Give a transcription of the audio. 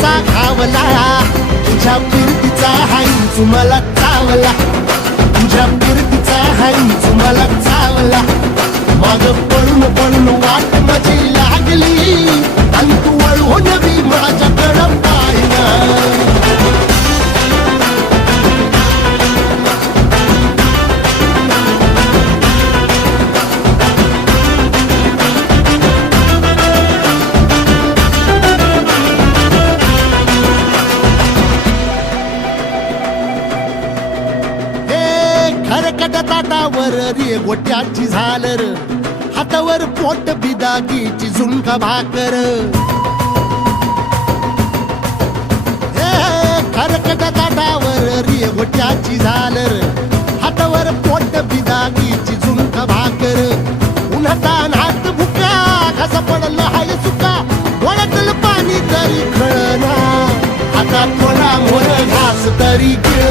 कसा घावला, तुझ्या फिरतीचा हाईच मला चावला, तुझ्या फिरतीचा हाईच मला चावला. माग पळून पळून वाट माझी लागली आणि तू वळून बी माझ्याकडं पाहिना. खरकट ताटावर रे गोट्याची झालर, हातावर पोट बिदागीची झुणका भाकर. खरकट ताटावर रे गोट्याची झालर, हातावर पोट बिदागीची झुणका भाकर. उन्हातान हात भुका, कसा पडलं हाय सुका, डोळ्यातलं पाणी तरी कळना, आता थोडा मोर घास तरी गिळ